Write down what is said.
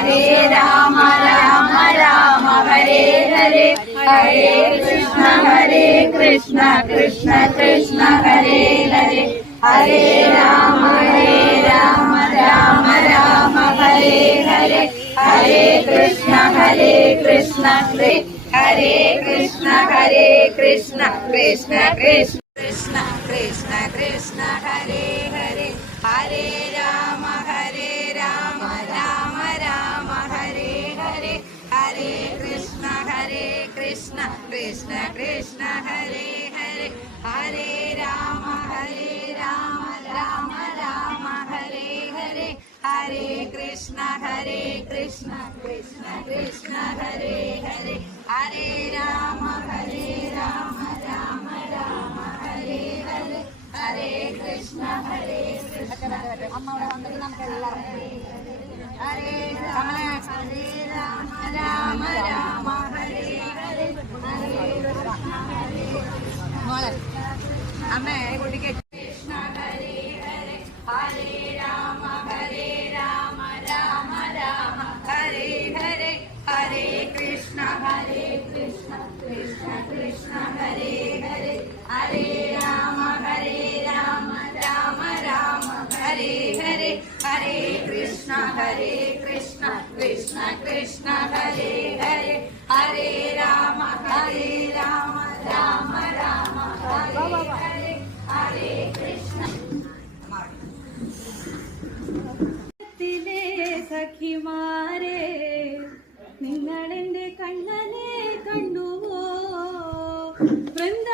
हरे राम राम राम हरे हरे, हरे कृष्ण कृष्ण कृष्ण हरे हरे, हरे राम राम राम हरे हरे, हरे कृष्ण हरे कृष्ण कृष्ण कृष्ण कृष्ण कृष्ण हरे हरे, हरे राम राम राम हरे हरे, हरे कृष्ण कृष्ण कृष्ण हरे हरे, हरे राम राम राम हरे हरे, हरे कृष्ण कृष्ण कृष्ण हरे हरे, हरे राम राम राम हरे हरे, हरे कृष्ण അമ്മ അവിടെ വന്നിട്ട് നമുക്ക് എല്ലാവർക്കും ഹരേ രാമ രാമ രാമ ഹരേ ഹരേ, ഹരേ മോളെ അമ്മേ കുട്ടിക്ക് കൃഷ്ണ ഹരേ ഹരേ, ഹരേ രാമ രാമ രാമ ഹരേ ഹരേ, ഹരേ കൃഷ്ണ കൃഷ്ണ കൃഷ്ണ ഹരേ ഹരേ, ഹരേ രാമ രാമ രാമ ഹരേ ഹരേ, ഹരേ കൃഷ്ണ കൃഷ്ണ കൃഷ്ണ ഹരേ ഹരേ, ഹരേ രാമ രാമ രാമ ഹരേ ഹരേ, ഹരേ കൃഷ്ണ. സഖിമാരെ നിങ്ങളെന്റെ കണ്ണനെ കണ്ടുവോ? വൃന്ദ